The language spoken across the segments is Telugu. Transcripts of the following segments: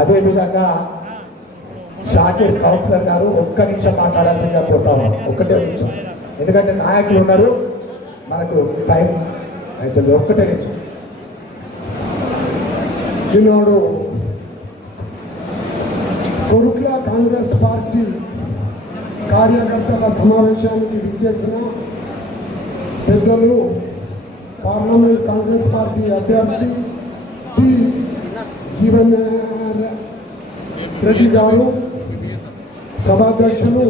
అదేవిధంగా షాకీర్ కౌన్సిలర్ గారు ఒక్క నిమిషం మాట్లాడాల్సిందిగా కోరుతాము, ఒక్కటే నిమిషం, ఎందుకంటే నాయకులు ఉన్నారు, మనకు టైం అయితే ఒక్కటే నిమిషం. ఈనాడు కొరుట్ల కాంగ్రెస్ పార్టీ కార్యకర్తల సమావేశానికి విచ్చేసిన పెద్దలు పార్లమెంట్ కాంగ్రెస్ పార్టీ అభ్యర్థి పి జీవన్ రెడ్డి గారు, సభాధ్యక్షులు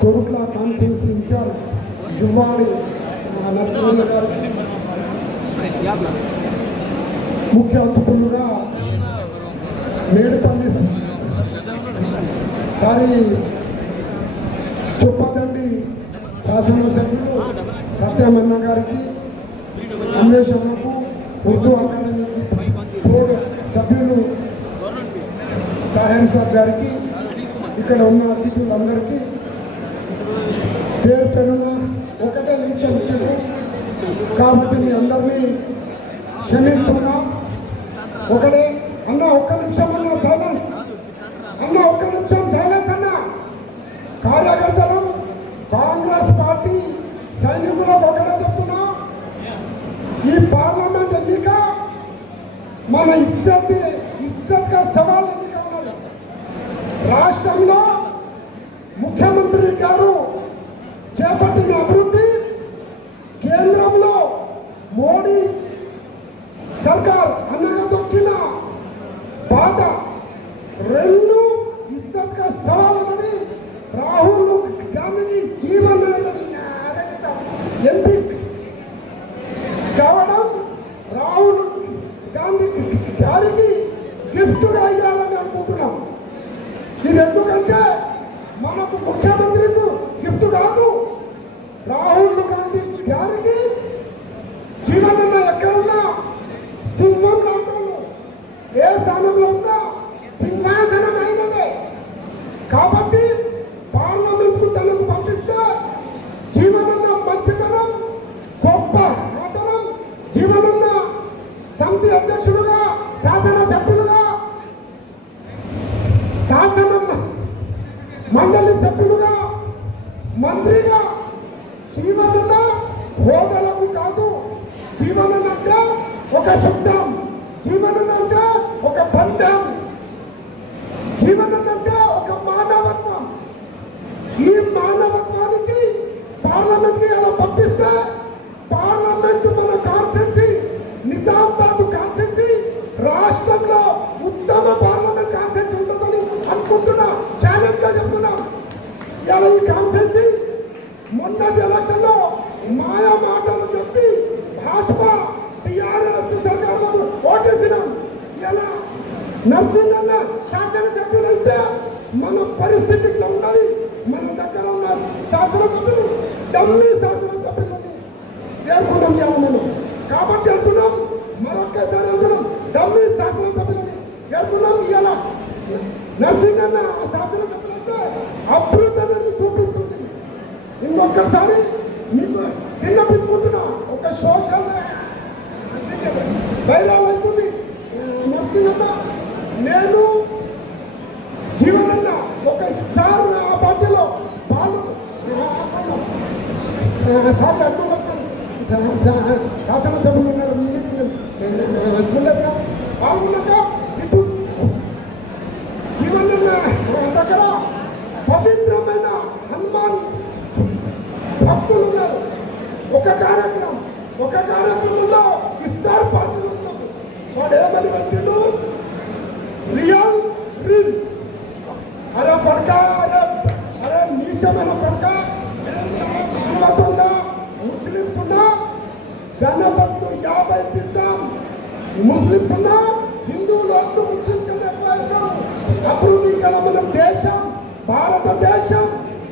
కొరుట్ల కాన్స్టిట్యూన్సీ ఇన్ఛార్జ్ జువ్వాడి నరసింహ గారు, ముఖ్య అతిథులుగా మేడిపల్లి చొప్పదండి శాసనసభ్యులు సత్యమన్న గారికి, అన్వేషణకు ఉర్దూ అకాడమీ బోర్డు సభ్యులు సాహెబ్ సాబ్ గారికి, ఇక్కడ ఉన్న అతిథులందరికీ పేరు పేరున ఒకటే నిమిషం ఇచ్చారు కాబట్టి మీ అందరినీ క్షమిస్తున్నా. ఒకటే అన్న, ఒక్క నిమిషం అన్న సైలెన్స్ అన్న, ఒక్క నిమిషం సైలెన్స్ అన్న. కార్యకర్తలు కాంగ్రెస్ పార్టీ సైనికులకు ఒకటే చెప్తున్నా, ఈ పార్లమెంట్ ఎన్నిక మన ఇజ్జత్గా సవాల్ ఎన్నిక ఉన్నది. రాష్ట్రంలో ముఖ్యమంత్రి గారు చేపట్టిన అభివృద్ధి, కేంద్రంలో మోడీ సర్కార్ అన్నదొక్కిన బాధ, రెండు ఇజ్జత్గా సవాల్ ఉన్నది. రాహుల్ గాంధీకి జీవన ఎంపీ కావడం రాహుల్ గాంధీ గారికి గిఫ్ట్గా ఇవ్వాలని అనుకుంటున్నాం. ఇది ఎందుకంటే మనకు ముఖ్యమంత్రికి గిఫ్ట్ కాదు, రాహుల్ గాంధీ గారికి జీవనన్న ఎక్కడున్నా సింహం లాంటి ఏ స్థానంలో ఉన్నా సింహాసనం అయినదే. కాబట్టి పార్లమెంట్ కు తనకు పంపిస్తే జీవనన్న మంచితనం, గొప్ప ఆటనం, జీవనన్న సమితి అధ్యక్షులుగా, శాసన సభ్యులుగా, శాసన మండలి సభ్యులుగా, మంత్రిగా జీవనన్న హోదాలకు కాదు. జీవనన్న అంటే ఒక శబ్దం, జీవనన్న అంటే ఒక బంధం, జీవనన్న అంటే ఒక మానవత్వం. ఈ మానవత్వానికి పార్లమెంట్ ఎలా పంపిస్తే పార్లమెంట్ మన కాన్స్టిట్యూన్సీ నిజామాబాద్ కాన్స్టిట్యూన్సీ రాష్ట్రంలో ఉత్తమ పార్లమెంట్ కాన్స్టిట్యూన్సీ ఉంటుందని అనుకుంటున్నా, ఛాలెంజ్ గా చెప్తున్నా. ఇలా ఈ కాన్స్టిట్యూన్సీ మొన్నటి ఎలక్షన్ లో మాయా మాటలు చెప్పి భాజపా టిఆర్ఎస్ సర్కారులను ఓటేసినాం. ఇలా నర్సింహన్న శాసన సభ్యులైతే మన పరిస్థితి ఇట్లా ఉన్నది. మన దగ్గర ఉన్న శాసన సభ్యులు డమ్మీ శాసన సభ్యులని ఏర్కొన్నాం మనం. కాబట్టి అంటున్నాం, మరొక్కసారి అంటున్నాం, డమ్మీ శాసన సభ్యులని ఏర్కొన్నాం. ఇలా నర్సింహన్న శాసన సభ్యులైతే అభివృద్ధి అనేది చూపిస్తుంది. ఇంకొకసారి మీకు విన్నపించుకుంటున్నా, ఒక సోషల్ వైరల్ అవుతుంది. నర్సింహన్న, నేను జీవనన్న ఒక స్టార్ ఆ పార్టీలో సారి అడ్డు శాసనసభ్యులు ఉన్నారు, పాల్గొన్నాక ఇప్పుడు జీవనన్న దగ్గర పవిత్రమైన హనుమాన్ భక్తులు ఉన్నారు. ఒక కార్యక్రమంలో ఇఫ్తార్ పార్టీలు ఉన్నారు. వాడు ఏమని పెట్టిండు, రియల్ రీల్, అరే పడక, అరే నీచమైన పడక, ముస్లింస్ ఉన్నా గణపత్తు 50 ఇస్తాం, ముస్లింస్ ఉన్నా హిందువులు అంటూ ముస్లిం కన్నా ఎక్కువ ఇస్తాం. అభివృద్ధి ఇక్కడ మన దేశం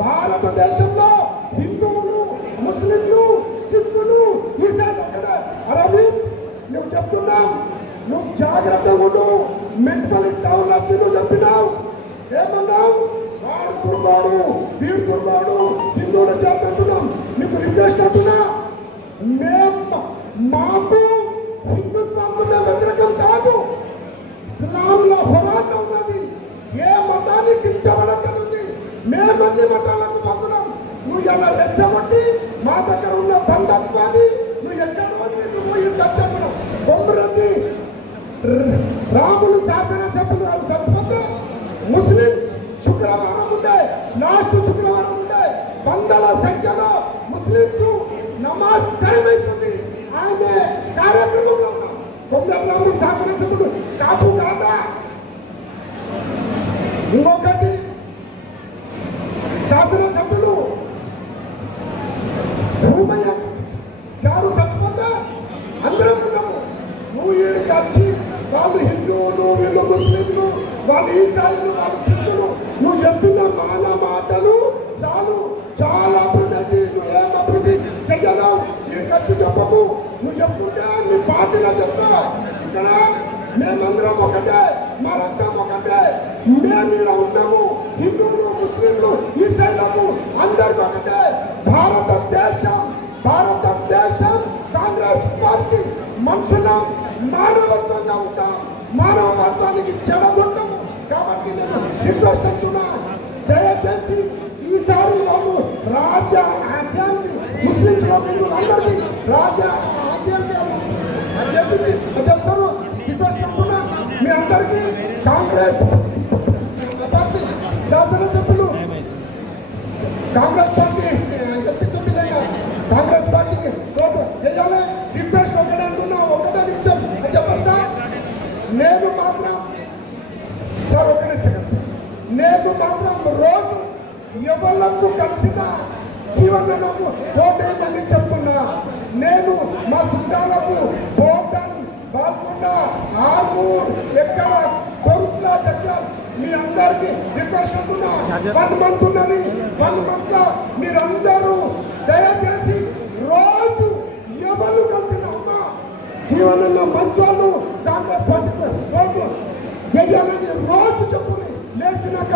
భారతదేశంలో హిందువులు, ముస్లింలు, సిక్కులు, ఈసారి అక్కడ అరవింద్ నువ్వు చెప్తున్నావు, నువ్వు జాగ్రత్తగా ఉండు. మెట్పల్లి టౌన్ వచ్చి నువ్వు చెప్పినావు, ఏమన్నావు, వాడు దుర్గాడు, వీడు దుర్గాడు, హిందువుల చేత అంటున్నాం. నీకు రిక్వెస్ట్ అంటున్నా, మాకు హిందుత్వానికి వ్యతిరేకం కాదు, ఇస్లాంలో ఇవాళ రెచ్చగొట్టి మా దగ్గర ఉన్న బంధత్వాన్ని నువ్వు ఎక్కడో పోయి తెచ్చాను. కొమ్మరెడ్డి రాములు శాసనసభ్యులు చచ్చిపోతే ముస్లిం శుక్రవారం ఉండే, లాస్ట్ శుక్రవారం ఉండే వందల సంఖ్యలో ముస్లింస్ నమాజ్ టైం అవుతుంది. ఆయన కార్యక్రమంలో ఉన్నాం. కొమ్మరెడ్డి రాములు శాసనసభ్యులు కాపు కాదా? ఇంకొకటి శాసనసభ్యులు భూమయ్య గారు చచ్చిపోతే అందరం ఉన్నాము. నువ్వు ఈడికి వచ్చి వాళ్ళు హిందువులు, వీళ్ళు ముస్లింలు, వాళ్ళు ఈసాయిలు, వాళ్ళు సిక్కులు, నువ్వు చెప్పిన మాటలు చాలు. చాలా అభివృద్ధి, నువ్వు ఏం అభివృద్ధి చెయ్యలేవు. ఈడికి వచ్చి చెప్పకు. నువ్వు చెప్పుకుంటే నీ పార్టీలో చెప్తా. ఇక్కడ మేమందరం ఒకటే, మా రక్తం ఒకటే. మేము ఇలా ఉన్నాము. హిందువులు, ముస్లింలు, ఈసాయిలకు అందరికి ఒకటే. భారతదేశం కాంగ్రెస్ పార్టీ మనుషులం, మానవత్వంగా ఉంటాం. మానవత్వానికి చెడగొట్టము. కాబట్టి నేను రిక్వెస్ట్ అంటున్నా, దయచేసి ఈసారి వాళ్ళు రాజ్య ఆజ్యాన్ని ముస్లింస్లో అందరికీ రాజ్య ఆజ్యాన్ని చెప్తారు. రిక్వెస్ట్ అంటున్నా మీ అందరికీ కాంగ్రెస్ పార్టీ శాసనసభ్యులు, కాంగ్రెస్ పార్టీ కాంగ్రెస్ పార్టీకి ఓటు చేయాలి. రిక్వెస్ట్ ఒకటే అంటున్నా, ఒకటే నిమిషం చెప్పొస్తా. నేను మాత్రం సార్ ఒకటే సెకండ్, నేను మాత్రం రోజు ఎవరికి కలిసిన జీవనకు ఓటేయమని చెప్తున్నా. నేను మా చుట్టాలకు పోతాను, బాల్కొండ, ఆర్మూర్, ఎక్కడ కొరుట్ల దగ్గర మీ అందరికి రిక్వెస్ట్ అంటున్నా. 1 మంత్ ఉన్నది. 1 మంత్ లో మీరందరూ దయచేసి రోజు ఎవరు కలిసిన జీవనంలో మంచోళ్ళు కాంగ్రెస్ పార్టీకి ఓట్లు వేయాలని రోజు చెప్పుని లేచినాక